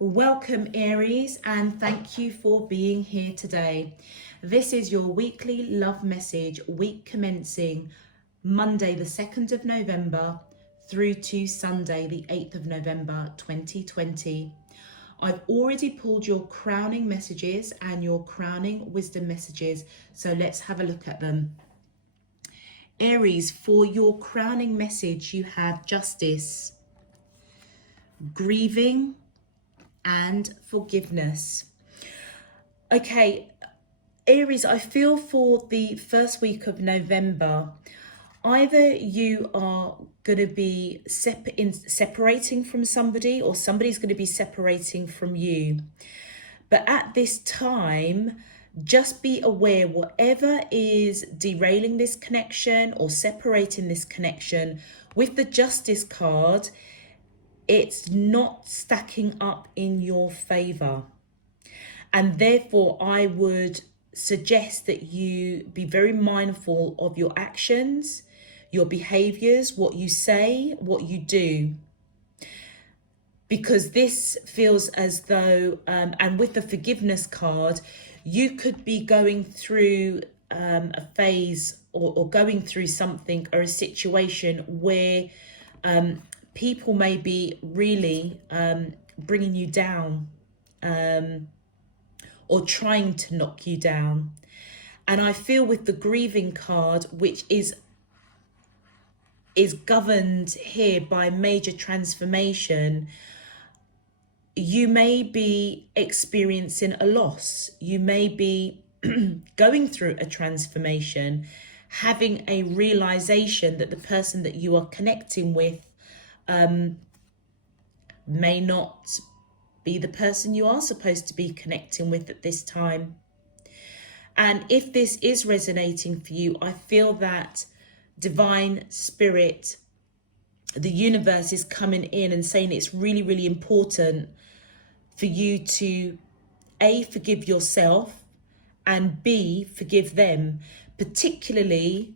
Welcome Aries, and thank you for being here today. This is your weekly love message, week commencing Monday the 2nd of November through to Sunday the 8th of November 2020. I've already pulled your crowning messages and your crowning wisdom messages, so let's have a look at them. Aries, for your crowning message you have justice, grieving, and forgiveness. Okay, Aries, I feel for the first week of November, either you are going to be separating from somebody, or somebody's going to be separating from you. But at this time, just be aware, whatever is derailing this connection or separating this connection, with the Justice card, it's not stacking up in your favor. And therefore, I would suggest that you be very mindful of your actions, your behaviors, what you say, what you do. Because this feels as though, and with the forgiveness card, you could be going through a phase or going through something or a situation where people may be really bringing you down or trying to knock you down. And I feel with the grieving card, which is governed here by major transformation, you may be experiencing a loss. You may be going through a transformation, having a realization that the person that you are connecting with may not be the person you are supposed to be connecting with at this time. And if this is resonating for you, I feel that divine spirit, the universe, is coming in and saying it's really, really important for you to A, forgive yourself, and B, forgive them, particularly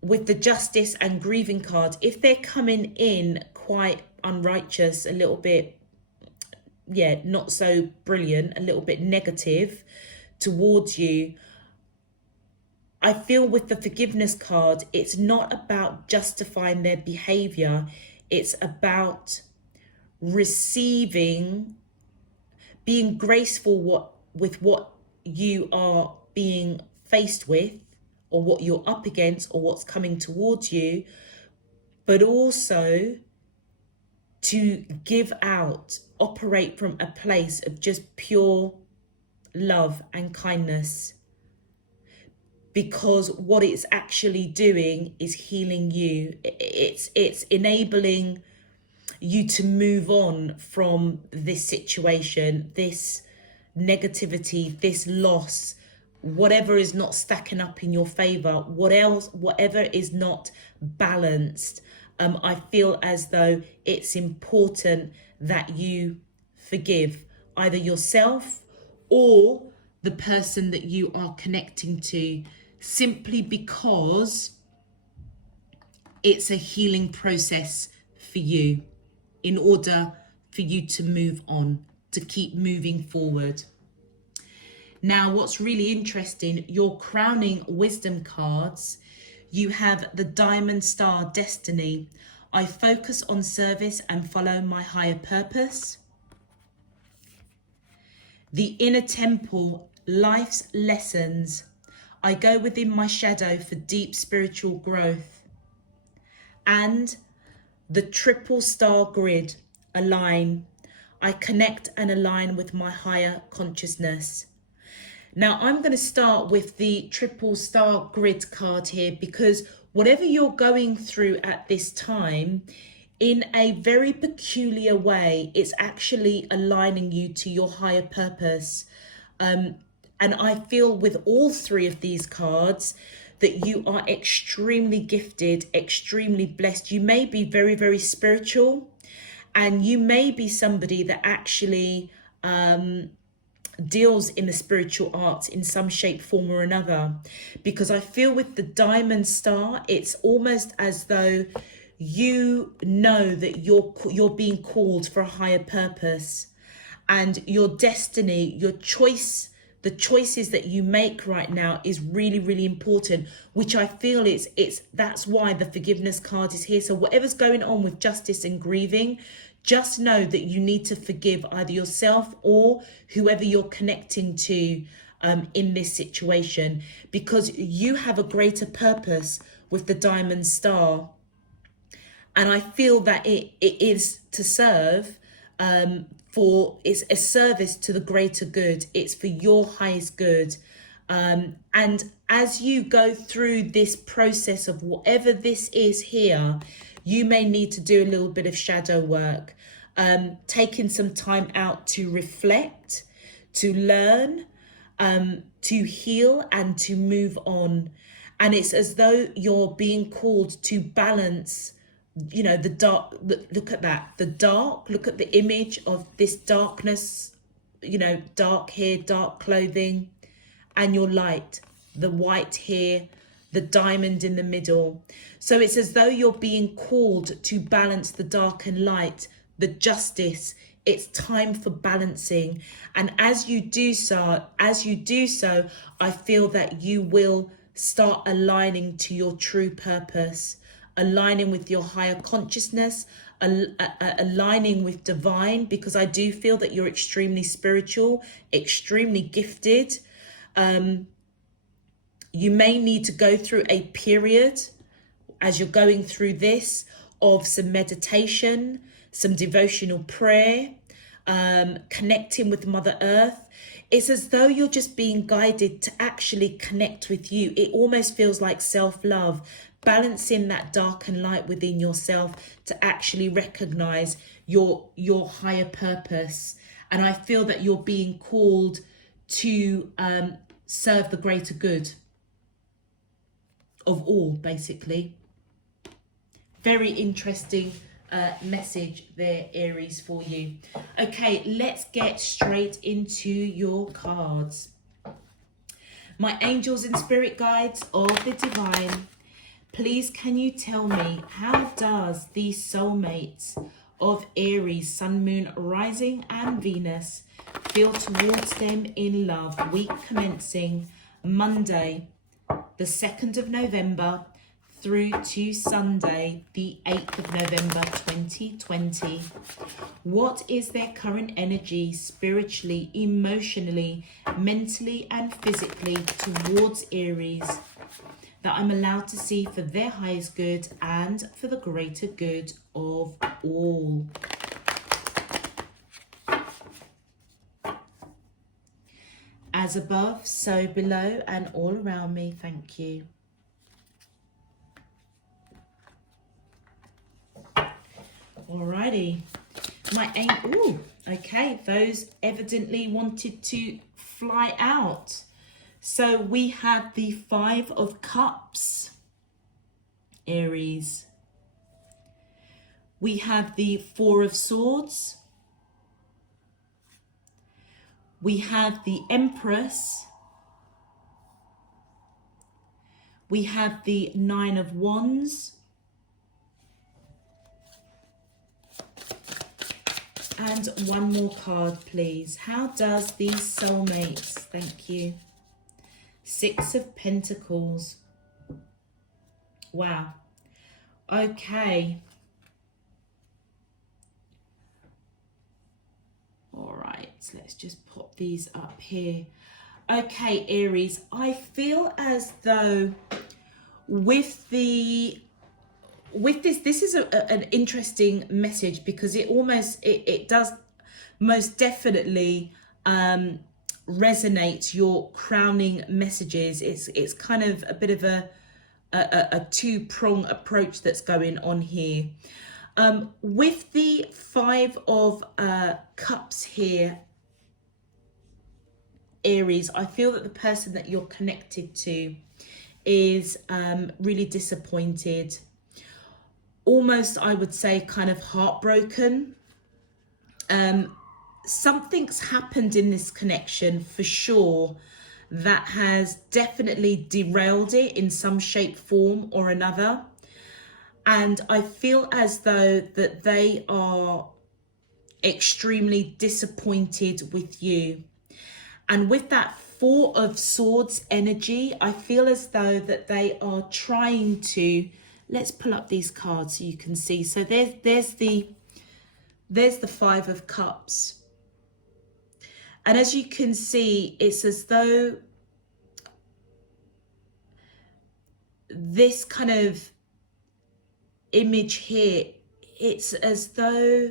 with the justice and grieving card. If they're coming in quite unrighteous, a little bit, not so brilliant, a little bit negative towards you, I feel with the forgiveness card, it's not about justifying their behavior. It's about receiving, being graceful with what you are being faced with, or what you're up against, or what's coming towards you, but also to give out, operate from a place of just pure love and kindness. Because what it's actually doing is healing you. It's enabling you to move on from this situation, this negativity, this loss, whatever is not stacking up in your favor, whatever is not balanced. I feel as though it's important that you forgive either yourself or the person that you are connecting to, simply because it's a healing process for you in order for you to move on, to keep moving forward. Now, what's really interesting, your crowning wisdom cards, you have the Diamond Star Destiny. I focus on service and follow my higher purpose. The Inner Temple, life's lessons. I go within my shadow for deep spiritual growth. And the Triple Star Grid, align. I connect and align with my higher consciousness. Now, I'm going to start with the Triple Star Grid card here, because whatever you're going through at this time, in a very peculiar way, it's actually aligning you to your higher purpose. And I feel with all three of these cards that you are extremely gifted, extremely blessed. You may be very, very spiritual, and you may be somebody that actually deals in the spiritual arts in some shape, form or another. Because I feel with the Diamond Star, it's almost as though you know that you're being called for a higher purpose, and your destiny, your choice, the choices that you make right now is really, really important, which I feel that's why the forgiveness card is here. So whatever's going on with justice and grieving, just know that you need to forgive either yourself or whoever you're connecting to in this situation, because you have a greater purpose with the diamond star. And I feel that it is to serve, it's a service to the greater good. It's for your highest good. And as you go through this process of whatever this is here, you may need to do a little bit of shadow work, taking some time out to reflect, to learn, to heal and to move on. And it's as though you're being called to balance, you know, the dark. Look at that, the dark, look at the image of this darkness, you know, dark hair, dark clothing, and your light, the white hair, the diamond in the middle. So it's as though you're being called to balance the dark and light, the justice. It's time for balancing. And as you do so, I feel that you will start aligning to your true purpose, aligning with your higher consciousness, aligning with divine, because I do feel that you're extremely spiritual, extremely gifted. You may need to go through a period as you're going through this of some meditation, some devotional prayer, connecting with Mother Earth. It's as though you're just being guided to actually connect with you. It almost feels like self-love, balancing that dark and light within yourself to actually recognize your higher purpose. And I feel that you're being called to serve the greater good of all, basically. Very interesting message there, Aries, for you. Okay, let's get straight into your cards. My angels and spirit guides of the divine, please can you tell me, how does the soulmates of Aries, Sun, Moon, Rising and Venus feel towards them in love, week commencing Monday the 2nd of November through to Sunday the 8th of November 2020. What is their current energy spiritually, emotionally, mentally and physically towards Aries that I'm allowed to see for their highest good and for the greater good of all? As above, so below and all around me, thank you. Alrighty, ooh, okay, those evidently wanted to fly out. So we have the 5 of Cups, Aries. We have the 4 of Swords. We have the Empress. We have the 9 of Wands. And one more card, please. How does these soulmates, thank you. 6 of Pentacles. Wow. Okay. All right, let's just pop these up here. Okay, Aries, I feel as though with this is an interesting message, because it does most definitely resonate your crowning messages. It's kind of a bit of a two-prong approach that's going on here. With the 5 of Cups here, Aries, I feel that the person that you're connected to is really disappointed. Almost, I would say, kind of heartbroken. Something's happened in this connection for sure that has definitely derailed it in some shape, form or another. And I feel as though that they are extremely disappointed with you. And with that Four of Swords energy, I feel as though that they are trying to, let's pull up these cards so you can see. So there's the Five of Cups. And as you can see, it's as though this kind of image here, it's as though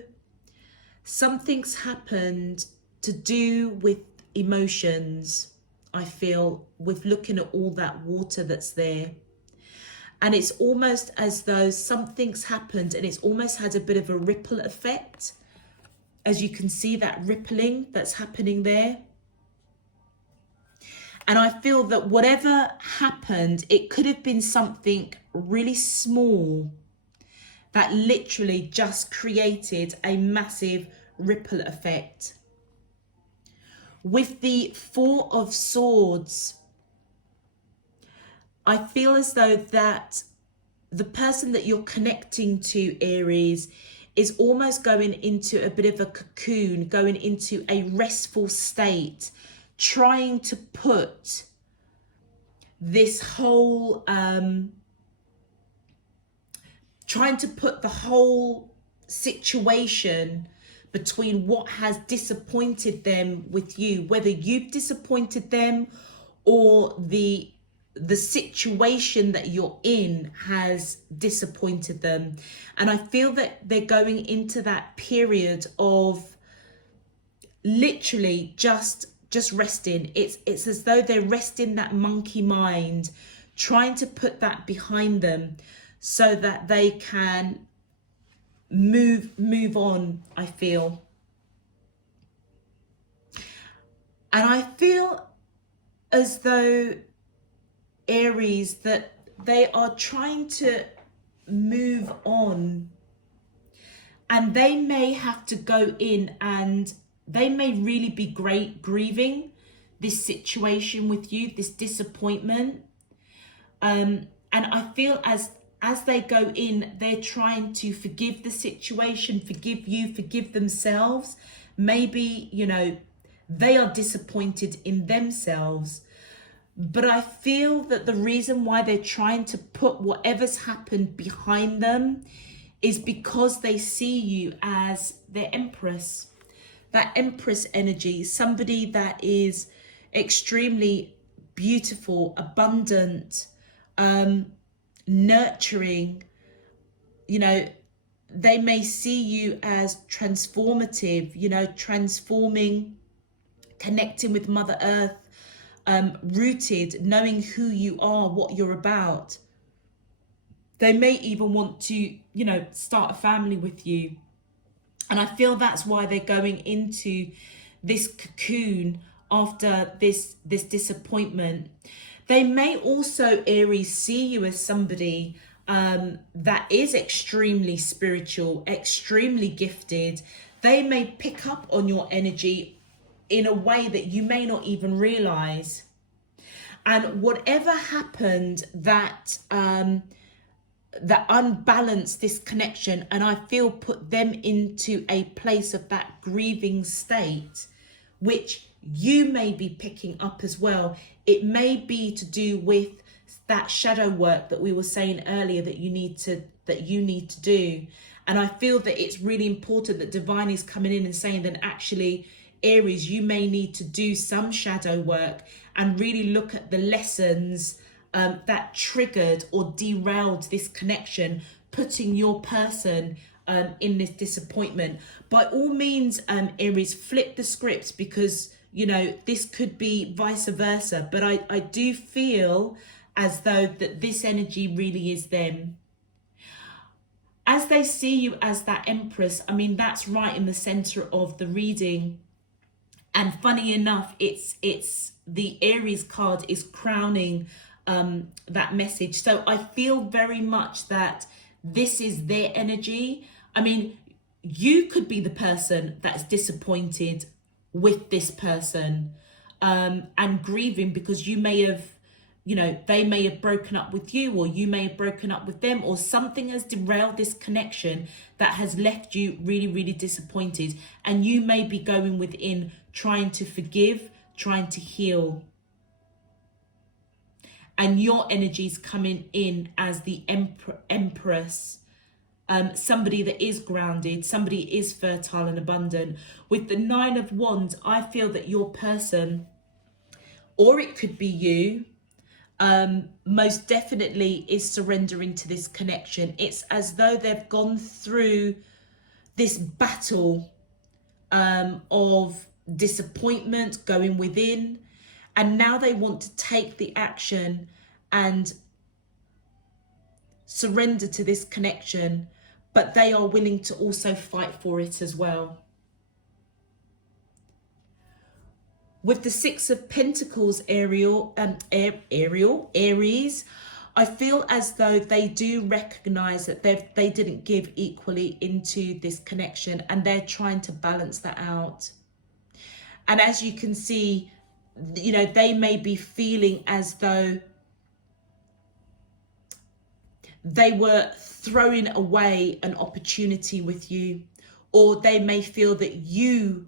something's happened to do with emotions, I feel, with looking at all that water that's there. And it's almost as though something's happened and it's almost had a bit of a ripple effect. As you can see, that rippling that's happening there. And I feel that whatever happened, it could have been something really small that literally just created a massive ripple effect. With the Four of Swords, I feel as though that the person that you're connecting to, Aries, is almost going into a bit of a cocoon, going into a restful state, trying to put this whole, trying to put the whole situation between what has disappointed them with you, whether you've disappointed them or the situation that you're in has disappointed them. And I feel that they're going into that period of literally just resting. It's as though they're resting that monkey mind, trying to put that behind them so that they can move on, I feel. And I feel as though, Aries, that they are trying to move on, and they may have to go in and they may really be grieving this situation with you, this disappointment. And I feel as they go in, they're trying to forgive the situation, forgive you, forgive themselves. Maybe, you know, they are disappointed in themselves. But I feel that the reason why they're trying to put whatever's happened behind them is because they see you as their Empress. That Empress energy, somebody that is extremely beautiful, abundant, nurturing. You know, they may see you as transformative, you know, transforming, connecting with Mother Earth, rooted, knowing who you are, what you're about. They may even want to, you know, start a family with you. And I feel that's why they're going into this cocoon after this disappointment. They may also, Aries, see you as somebody that is extremely spiritual, extremely gifted. They may pick up on your energy in a way that you may not even realize. And whatever happened that unbalanced this connection, and I feel put them into a place of that grieving state, which you may be picking up as well. It may be to do with that shadow work that we were saying earlier that you need to do. And I feel that it's really important that Divine is coming in and saying that actually, Aries, you may need to do some shadow work and really look at the lessons that triggered or derailed this connection, putting your person in this disappointment. By all means, Aries, flip the script, because, you know, this could be vice versa. But I do feel as though that this energy really is them. As they see you as that Empress, I mean, that's right in the center of the reading. And funny enough, it's the Aries card is crowning that message. So I feel very much that this is their energy. I mean, you could be the person that's disappointed with this person and grieving because you may have you know, they may have broken up with you, or you may have broken up with them, or something has derailed this connection that has left you really, really disappointed. And you may be going within, trying to forgive, trying to heal. And your energy's coming in as the Empress. Somebody that is grounded, somebody is fertile and abundant. With the 9 of Wands, I feel that your person, or it could be you, most definitely is surrendering to this connection. It's as though they've gone through this battle of disappointment, going within, and now they want to take the action and surrender to this connection, but they are willing to also fight for it as well. With the 6 of Pentacles, Aries, I feel as though they do recognize that they didn't give equally into this connection, and they're trying to balance that out. And as you can see, you know, they may be feeling as though they were throwing away an opportunity with you, or they may feel that you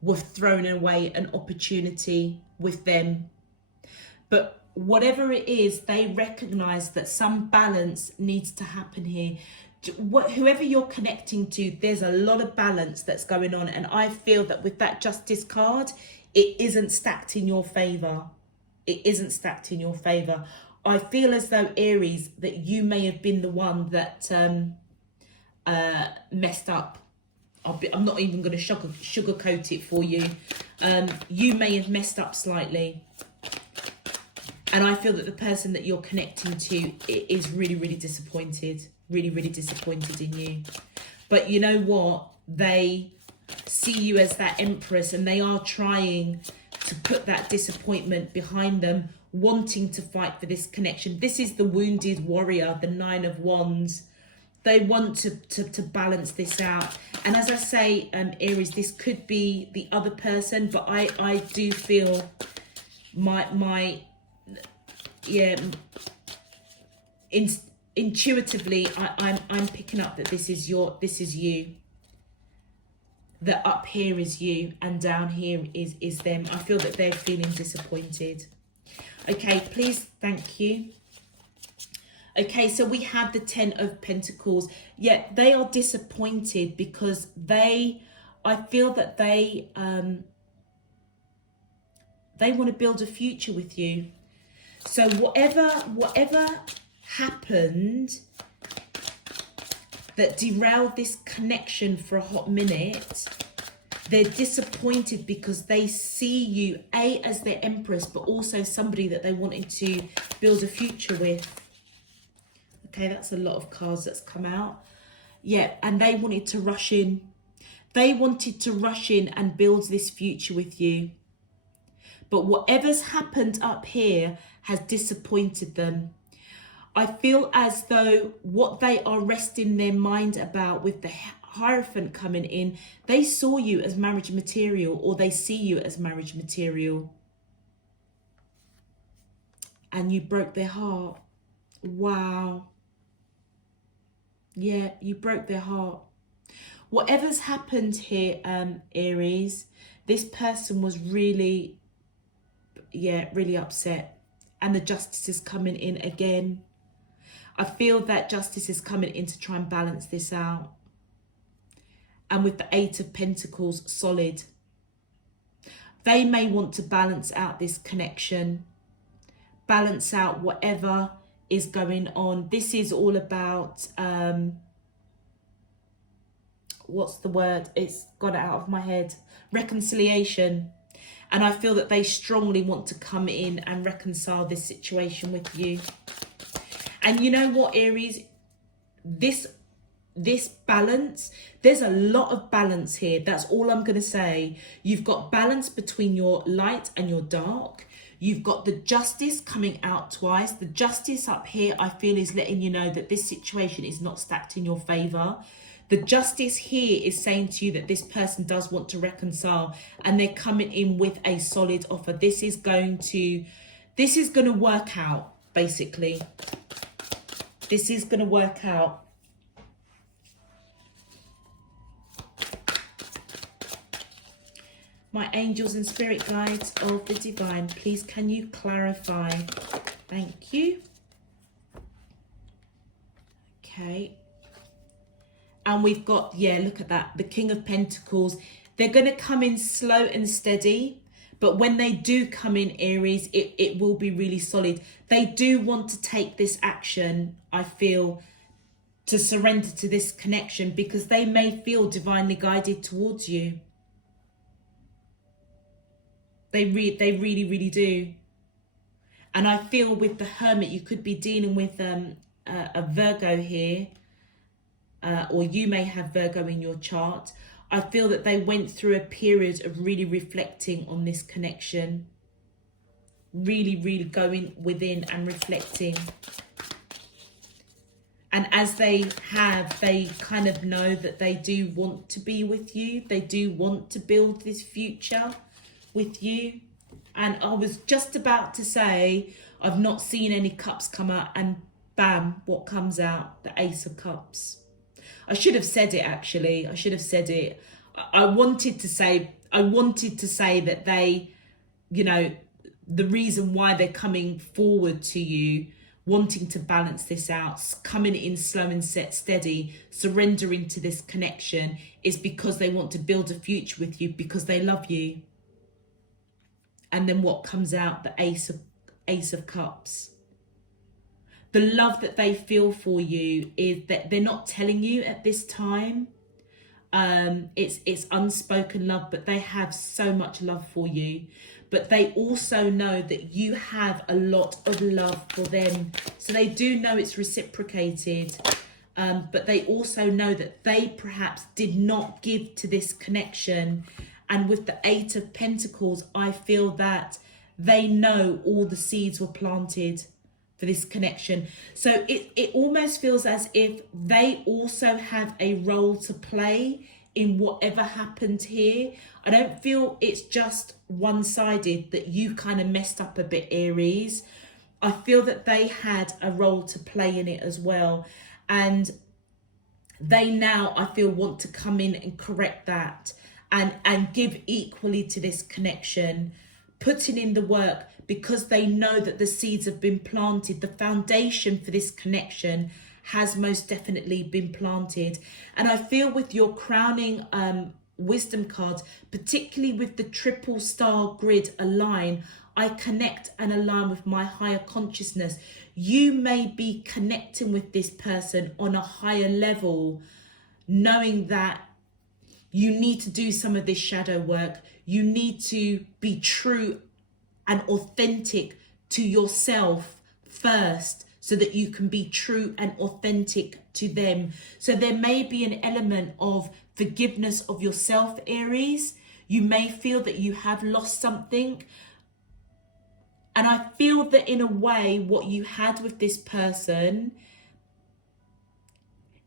were throwing away an opportunity with them. But whatever it is, they recognize that some balance needs to happen here. Whoever you're connecting to, there's a lot of balance that's going on. And I feel that with that Justice card, it isn't stacked in your favor. It isn't stacked in your favor. I feel as though, Aries, that you may have been the one that messed up. I'm not even going to sugarcoat it for you. You may have messed up slightly. And I feel that the person that you're connecting to is really, really disappointed. Really, really disappointed in you. But you know what? They see you as that Empress, and they are trying to put that disappointment behind them, wanting to fight for this connection. This is the wounded warrior, the 9 of Wands. They want to balance this out. And as I say, Aries, this could be the other person, but I do feel intuitively, I'm picking up that this is you. That up here is you, and down here is them. I feel that they're feeling disappointed. Okay, please, thank you. Okay, so we have the 10 of Pentacles. Yeah, they are disappointed because I feel that they want to build a future with you. So whatever happened that derailed this connection for a hot minute, they're disappointed because they see you, A, as their Empress, but also somebody that they wanted to build a future with. Okay, that's a lot of cards that's come out. Yeah, and they wanted to rush in. They wanted to rush in and build this future with you. But whatever's happened up here has disappointed them. I feel as though what they are resting their mind about with the Hierophant coming in, they saw you as marriage material, or they see you as marriage material. And you broke their heart. Wow. Yeah, you broke their heart. Whatever's happened here, Aries, this person was really upset. And the Justice is coming in again. I feel that Justice is coming in to try and balance this out. And with the 8 of Pentacles, solid. They may want to balance out this connection. Balance out whatever is going on. This is all about, what's the word? It's got it out of my head. Reconciliation. And I feel that they strongly want to come in and reconcile this situation with you. And you know what, Aries? This balance, there's a lot of balance here. That's all I'm going to say. You've got balance between your light and your dark. You've got the Justice coming out twice. The Justice up here, I feel, is letting you know that this situation is not stacked in your favour. The Justice here is saying to you that this person does want to reconcile, and they're coming in with a solid offer. This is going to This is going to work out, basically. This is going to work out. My angels and spirit guides of the divine, please can you clarify? Thank you. Okay. And we've got, yeah, look at that. The King of Pentacles. They're going to come in slow and steady. But when they do come in, Aries, it will be really solid. They do want to take this action, I feel, to surrender to this connection because they may feel divinely guided towards you. They really, really do. And I feel with the Hermit, you could be dealing with a Virgo here, or you may have Virgo in your chart. I feel that they went through a period of really reflecting on this connection. Really, really going within and reflecting. And as they have, they kind of know that they do want to be with you. They do want to build this future with you. And I was just about to say, I've not seen any cups come out, and bam, what comes out? The Ace of Cups. I should have said it, actually. I should have said it. I wanted to say that they, you know, the reason why they're coming forward to you, wanting to balance this out, coming in slow and steady, surrendering to this connection, is because they want to build a future with you, because they love you. And then what comes out? The Ace of Cups. The love that they feel for you is that they're not telling you at this time. It's unspoken love, but they have so much love for you. But they also know that you have a lot of love for them. So they do know it's reciprocated. But they also know that they perhaps did not give to this connection. And with the Eight of Pentacles, I feel that they know all the seeds were planted for this connection. So it almost feels as if they also have a role to play in whatever happened here. I don't feel it's just one-sided, that you kind of messed up a bit, Aries. I feel that they had a role to play in it as well. And they now, I feel, want to come in and correct that and give equally to this connection, putting in the work, because they know that the seeds have been planted. The foundation for this connection has most definitely been planted. And I feel with your crowning wisdom cards, particularly with the triple star grid align, I connect and align with my higher consciousness. You may be connecting with this person on a higher level, knowing that you need to do some of this shadow work. You need to be true and authentic to yourself first, so that you can be true and authentic to them. So there may be an element of forgiveness of yourself, Aries. You may feel that you have lost something. And I feel that in a way, what you had with this person,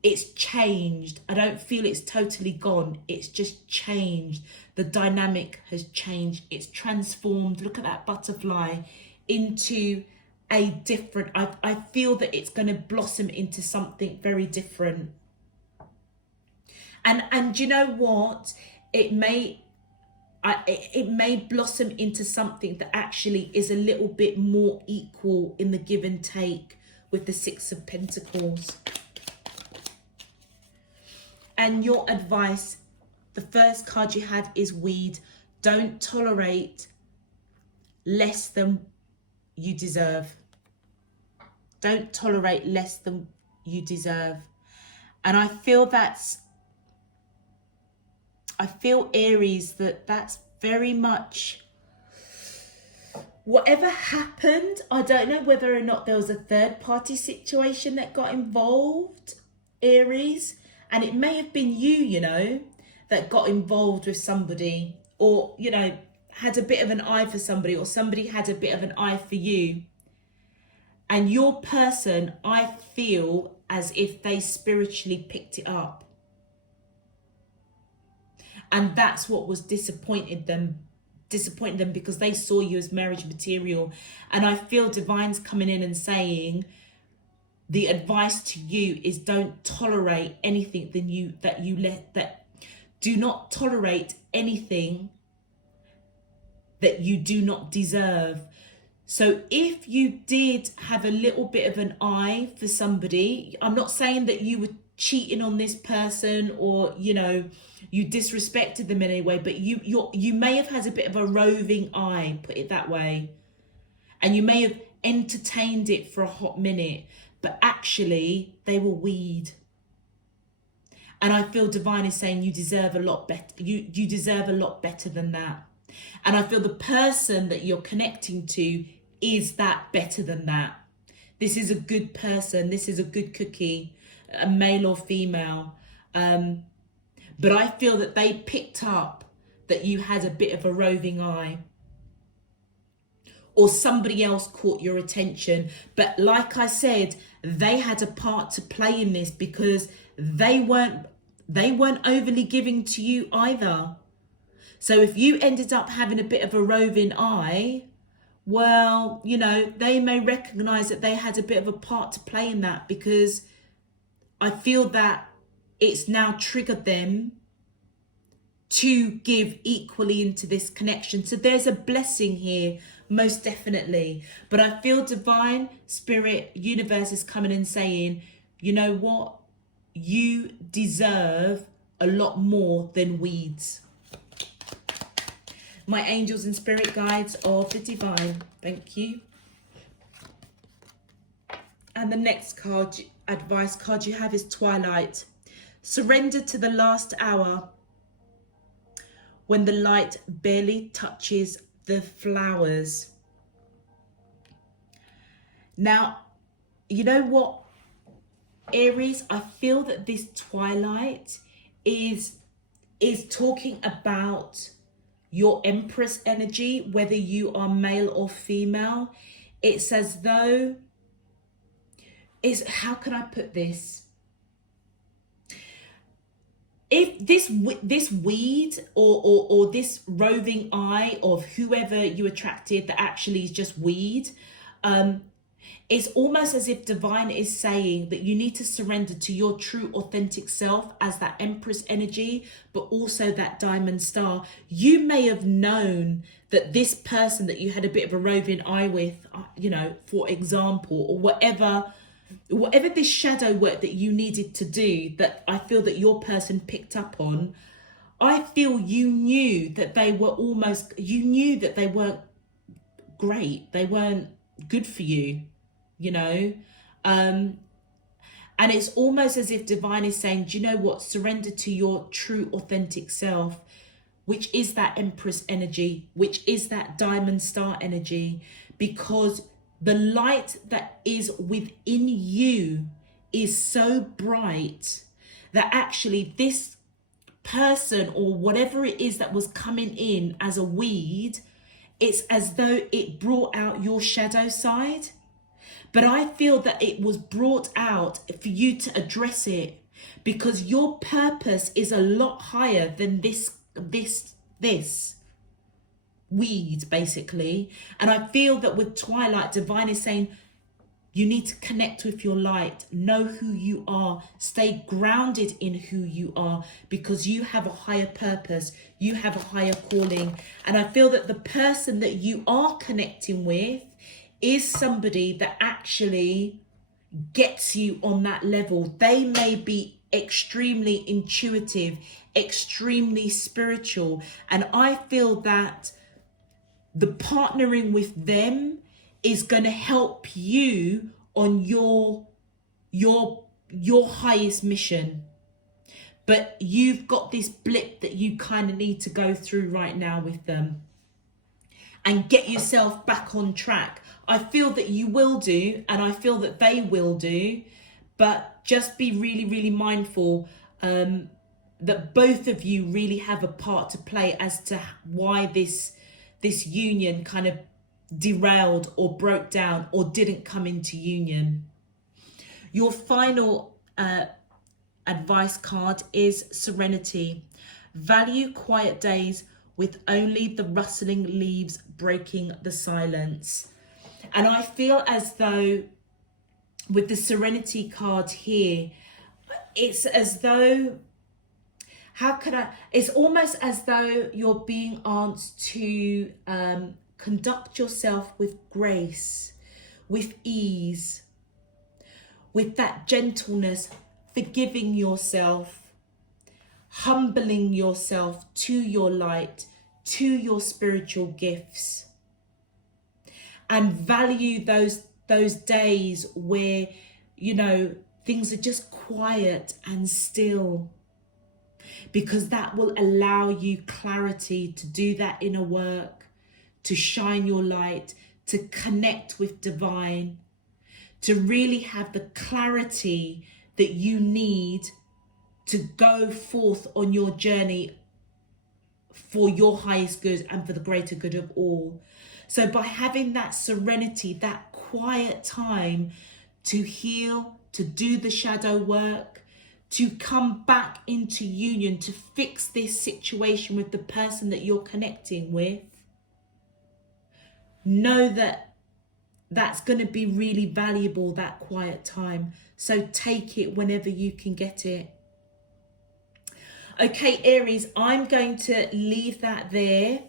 it's changed. I don't feel it's totally gone. It's just changed. The dynamic has changed. It's transformed. Look at that butterfly into a different, I feel that it's going to blossom into something very different. And you know what? It may blossom into something that actually is a little bit more equal in the give and take with the Six of Pentacles. And your advice, the first card you had is weed. Don't tolerate less than you deserve. Don't tolerate less than you deserve. And I feel Aries, that's very much whatever happened. I don't know whether or not there was a third party situation that got involved, Aries. And it may have been you know, that got involved with somebody, or, you know, had a bit of an eye for somebody, or somebody had a bit of an eye for you. And your person, I feel as if they spiritually picked it up. And that's what was disappointed them disappointed them because they saw you as marriage material. And I feel divine's coming in and saying the advice to you is don't tolerate anything do not tolerate anything that you do not deserve. So if you did have a little bit of an eye for somebody, I'm not saying that you were cheating on this person or, you know, you disrespected them in any way, but you may have had a bit of a roving eye, put it that way. And you may have entertained it for a hot minute, but actually they were weed. And I feel divine is saying you deserve a lot better. You deserve a lot better than that. And I feel the person that you're connecting to is that better than that. This is a good person. This is a good cookie, a male or female. But I feel that they picked up that you had a bit of a roving eye. Or somebody else caught your attention. But like I said, they had a part to play in this because they weren't overly giving to you either. So if you ended up having a bit of a roving eye, well, you know, they may recognize that they had a bit of a part to play in that, because I feel that it's now triggered them to give equally into this connection. So there's a blessing here, most definitely. But I feel divine, spirit, universe is coming and saying, you know what? You deserve a lot more than weeds. My angels and spirit guides of the divine, thank you. And the next card, advice card you have is Twilight. Surrender to the last hour when the light barely touches the flowers. Now, you know what, Aries, I feel that this Twilight is talking about your Empress energy, whether you are male or female. It's as though, how can I put this? If this weed or this roving eye of whoever you attracted that actually is just weed, it's almost as if divine is saying that you need to surrender to your true authentic self as that Empress energy, but also that diamond star. You may have known that this person that you had a bit of a roving eye with, you know, for example, or whatever this shadow work that you needed to do, that I feel that your person picked up on, I feel you knew that they were you knew that they weren't great. They weren't good for you. You know, and it's almost as if divine is saying, do you know what, surrender to your true authentic self, which is that Empress energy, which is that diamond star energy, because the light that is within you is so bright that actually this person or whatever it is that was coming in as a weed, it's as though it brought out your shadow side. But I feel that it was brought out for you to address it, because your purpose is a lot higher than this weed, basically. And I feel that with Twilight, divine is saying you need to connect with your light, know who you are, stay grounded in who you are, because you have a higher purpose, you have a higher calling. And I feel that the person that you are connecting with is somebody that actually gets you on that level. They may be extremely intuitive, extremely spiritual, and I feel that the partnering with them is going to help you on your highest mission. But you've got this blip that you kind of need to go through right now with them and get yourself back on track. I feel that you will do, and I feel that they will do, but just be really, really mindful that both of you really have a part to play as to why this union kind of derailed or broke down or didn't come into union. Your final advice card is Serenity. Value quiet days with only the rustling leaves breaking the silence. And I feel as though with the Serenity card here, it's as though, it's almost as though you're being asked to conduct yourself with grace, with ease, with that gentleness, forgiving yourself, humbling yourself to your light, to your spiritual gifts, and value those days where, you know, things are just quiet and still, because that will allow you clarity to do that inner work, to shine your light, to connect with divine, to really have the clarity that you need to go forth on your journey for your highest good and for the greater good of all. So by having that serenity, that quiet time to heal, to do the shadow work, to come back into union, to fix this situation with the person that you're connecting with, know that that's going to be really valuable, that quiet time. So take it whenever you can get it. Okay, Aries, I'm going to leave that there.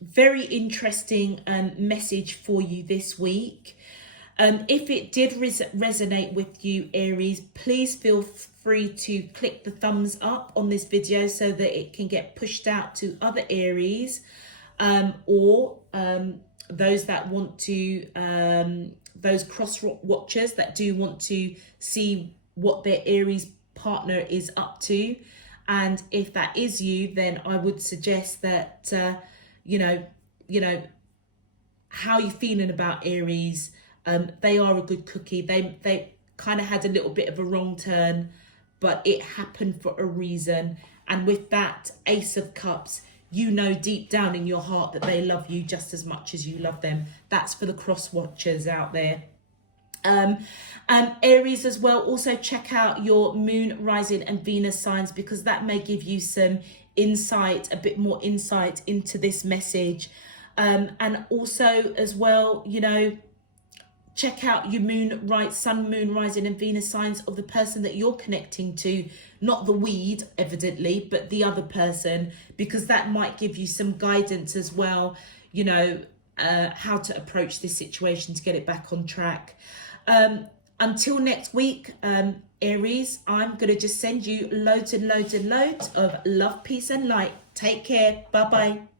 Very interesting message for you this week. If it did resonate with you, Aries, please feel free to click the thumbs up on this video so that it can get pushed out to other Aries, or those that want to, those cross watchers that do want to see what their Aries partner is up to. And if that is you, then I would suggest that, you know, how you feeling about Aries? They are a good cookie. They kind of had a little bit of a wrong turn, but it happened for a reason. And with that Ace of Cups, you know deep down in your heart that they love you just as much as you love them. That's for the cross watchers out there. Aries as well, also check out your moon, rising and Venus signs, because that may give you some insight, a bit more insight into this message. And also as well, you know, check out your sun, moon, rising and Venus signs of the person that you're connecting to, not the weed evidently, but the other person, because that might give you some guidance as well, you know, how to approach this situation to get it back on track. Until next week, Aries, I'm going to just send you loads and loads and loads of love, peace and light. Take care. Bye-bye.